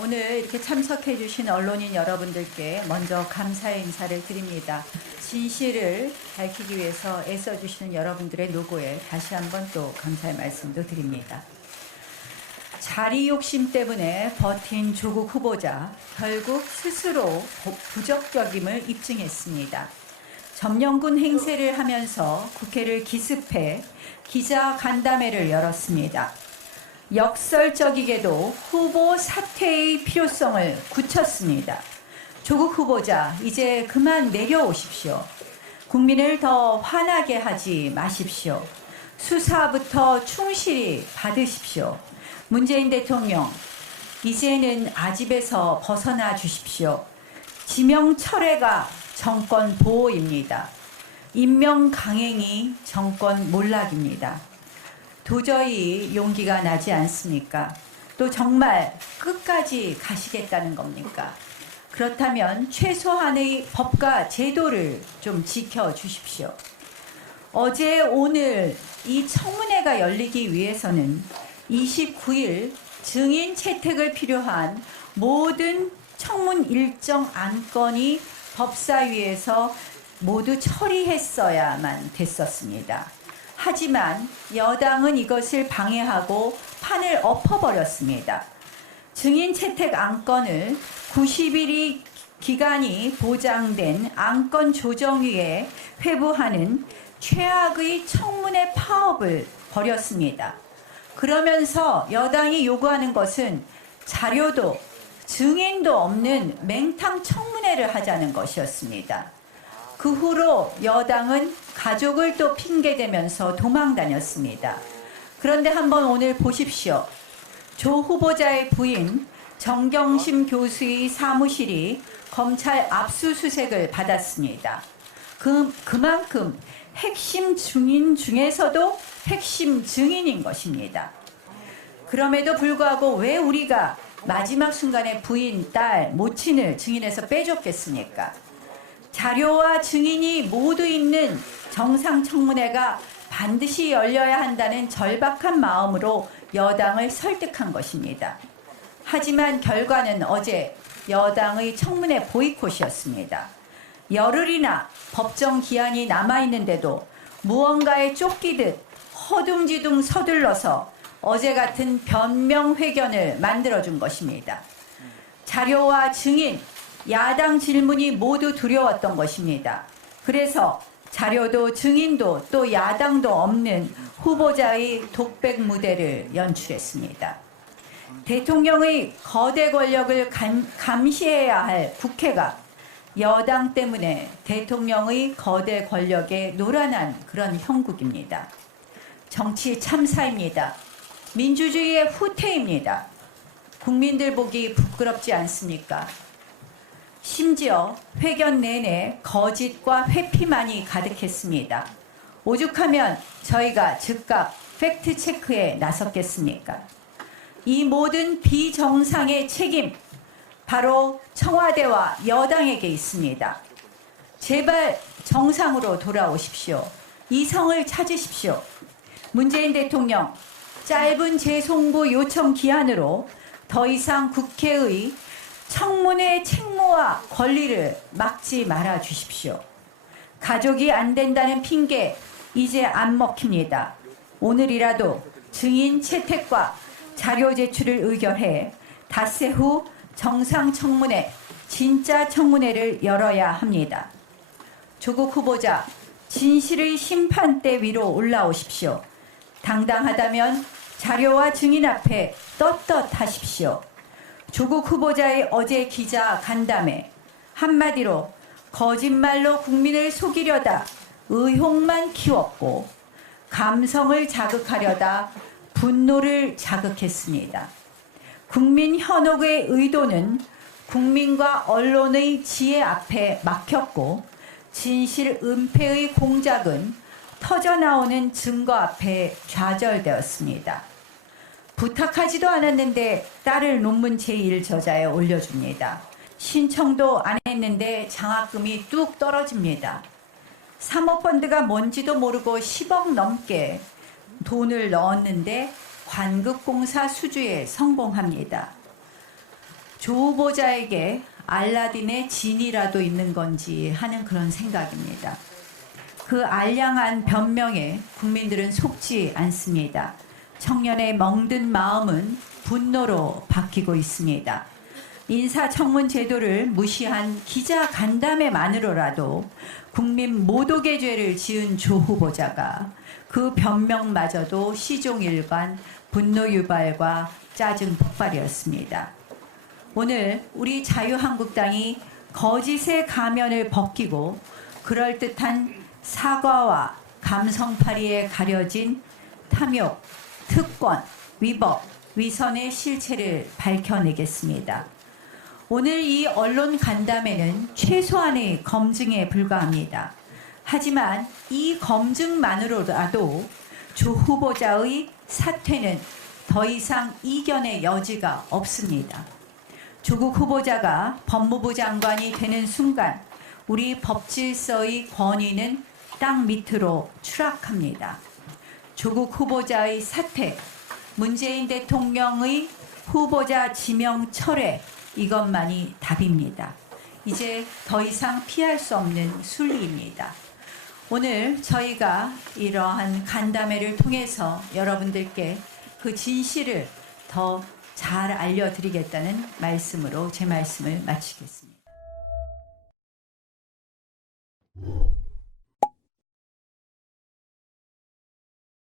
오늘 이렇게 참석해 주신 언론인 여러분들께 먼저 감사의 인사를 드립니다. 진실을 밝히기 위해서 애써주시는 여러분들의 노고에 다시 한번 또 감사의 말씀도 드립니다. 자리 욕심 때문에 버틴 조국 후보자, 결국 스스로 부적격임을 입증했습니다. 점령군 행세를 하면서 국회를 기습해 기자 간담회를 열었습니다. 역설적이게도 후보 사퇴의 필요성을 굳혔습니다. 조국 후보자, 이제 그만 내려오십시오. 국민을 더 화나게 하지 마십시오. 수사부터 충실히 받으십시오. 문재인 대통령, 이제는 아집에서 벗어나 주십시오. 지명 철회가 정권 보호입니다. 임명 강행이 정권 몰락입니다. 도저히 용기가 나지 않습니까? 또 정말 끝까지 가시겠다는 겁니까? 그렇다면 최소한의 법과 제도를 좀 지켜주십시오. 어제 오늘 이 청문회가 열리기 위해서는 29일 증인 채택을 필요한 모든 청문 일정 안건이 법사위에서 모두 처리했어야만 됐었습니다. 하지만 여당은 이것을 방해하고 판을 엎어버렸습니다. 증인 채택 안건을 90일이 기간이 보장된 안건조정위에 회부하는 최악의 청문회 파업을 벌였습니다. 그러면서 여당이 요구하는 것은 자료도 증인도 없는 맹탕 청문회를 하자는 것이었습니다. 그 후로 여당은 가족을 또 핑계대면서 도망다녔습니다. 그런데 한번 오늘 보십시오. 조 후보자의 부인 정경심 교수의 사무실이 검찰 압수수색을 받았습니다. 그만큼 핵심 증인 중에서도 핵심 증인인 것입니다. 그럼에도 불구하고 왜 우리가 마지막 순간에 부인, 딸, 모친을 증인에서 빼줬겠습니까? 자료와 증인이 모두 있는 정상청문회가 반드시 열려야 한다는 절박한 마음으로 여당을 설득한 것입니다. 하지만 결과는 어제 여당의 청문회 보이콧이었습니다. 열흘이나 법정 기한이 남아있는데도 무언가에 쫓기듯 허둥지둥 서둘러서 어제 같은 변명회견을 만들어준 것입니다. 자료와 증인, 야당 질문이 모두 두려웠던 것입니다. 그래서 자료도 증인도 또 야당도 없는 후보자의 독백 무대를 연출했습니다. 대통령의 거대 권력을 감시해야 할 국회가 여당 때문에 대통령의 거대 권력에 노란한 그런 형국입니다. 정치 참사입니다. 민주주의의 후퇴입니다. 국민들 보기 부끄럽지 않습니까? 심지어 회견 내내 거짓과 회피만이 가득했습니다. 오죽하면 저희가 즉각 팩트체크에 나섰겠습니까? 이 모든 비정상의 책임, 바로 청와대와 여당에게 있습니다. 제발 정상으로 돌아오십시오. 이성을 찾으십시오. 문재인 대통령, 짧은 재송부 요청 기한으로 더 이상 국회의 청문회 책무와 권리를 막지 말아 주십시오. 가족이 안 된다는 핑계 이제 안 먹힙니다. 오늘이라도 증인 채택과 자료 제출을 의결해 닷새 후 정상 청문회, 진짜 청문회를 열어야 합니다. 조국 후보자, 진실의 심판대 위로 올라오십시오. 당당하다면 자료와 증인 앞에 떳떳하십시오. 조국 후보자의 어제 기자 간담회, 한마디로 거짓말로 국민을 속이려다 의혹만 키웠고 감성을 자극하려다 분노를 자극했습니다. 국민 현혹의 의도는 국민과 언론의 지혜 앞에 막혔고 진실 은폐의 공작은 터져나오는 증거 앞에 좌절되었습니다. 부탁하지도 않았는데 딸을 논문 제1저자에 올려줍니다. 신청도 안 했는데 장학금이 뚝 떨어집니다. 사모펀드가 뭔지도 모르고 10억 넘게 돈을 넣었는데 관급공사 수주에 성공합니다. 조 후보자에게 알라딘의 진이라도 있는 건지 하는 그런 생각입니다. 그 알량한 변명에 국민들은 속지 않습니다. 청년의 멍든 마음은 분노로 바뀌고 있습니다. 인사청문 제도를 무시한 기자 간담회만으로라도 국민 모독의 죄를 지은 조 후보자가 그 변명마저도 시종일관 분노 유발과 짜증 폭발이었습니다. 오늘 우리 자유한국당이 거짓의 가면을 벗기고 그럴듯한 사과와 감성파리에 가려진 탐욕, 특권, 위법, 위선의 실체를 밝혀내겠습니다. 오늘 이 언론 간담회는 최소한의 검증에 불과합니다. 하지만 이 검증만으로라도 조 후보자의 사퇴는 더 이상 이견의 여지가 없습니다. 조국 후보자가 법무부 장관이 되는 순간 우리 법질서의 권위는 땅 밑으로 추락합니다. 조국 후보자의 사퇴, 문재인 대통령의 후보자 지명 철회, 이것만이 답입니다. 이제 더 이상 피할 수 없는 순리입니다. 오늘 저희가 이러한 간담회를 통해서 여러분들께 그 진실을 더 잘 알려드리겠다는 말씀으로 제 말씀을 마치겠습니다.